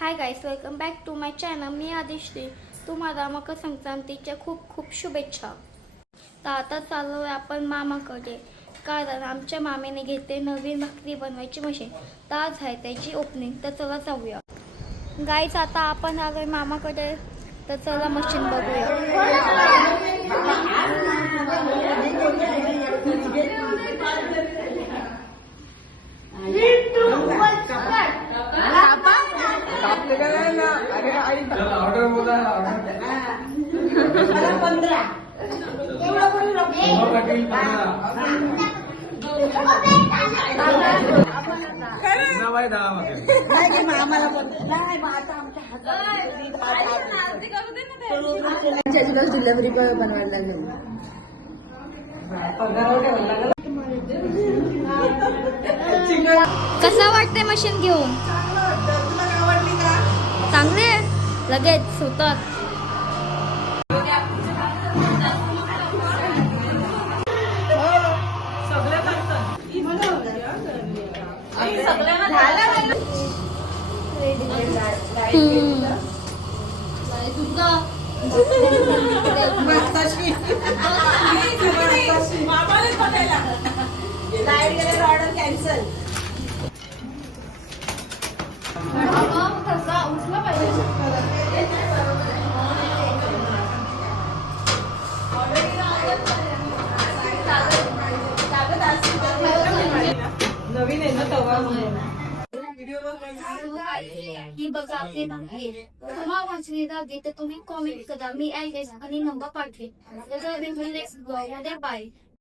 High guys, welcome back to my channel. मी आदिश्री. तुम्हाला मकर संक्रांतीच्या खूप खूप शुभेच्छा. तर आता चाललो आहे आपण मामाकडे, कारण आमच्या मामीने घेतले नवीन भाकरी बनवायची मशीन. तर आज आहे त्याची ओपनिंग. तर चला जाऊया गाईस. आता आपण आलोय मामाकडे, तर चला मशीन बघूया. डिलिव्हरी बॉय बनवायला लागले. कसं वाटतंय मशीन घेऊन? चांगले लगेच होतात. Order cancel. नवीन आहे ना तवा ही बघा आपली भाकरी. तुम्हाला वाचली लागली तर तुम्ही कॉमेंट करा. मी ऍड्रेस आणि नंबर पाठवेन. तर नेक्स्ट ब्लॉग मध्ये बाय.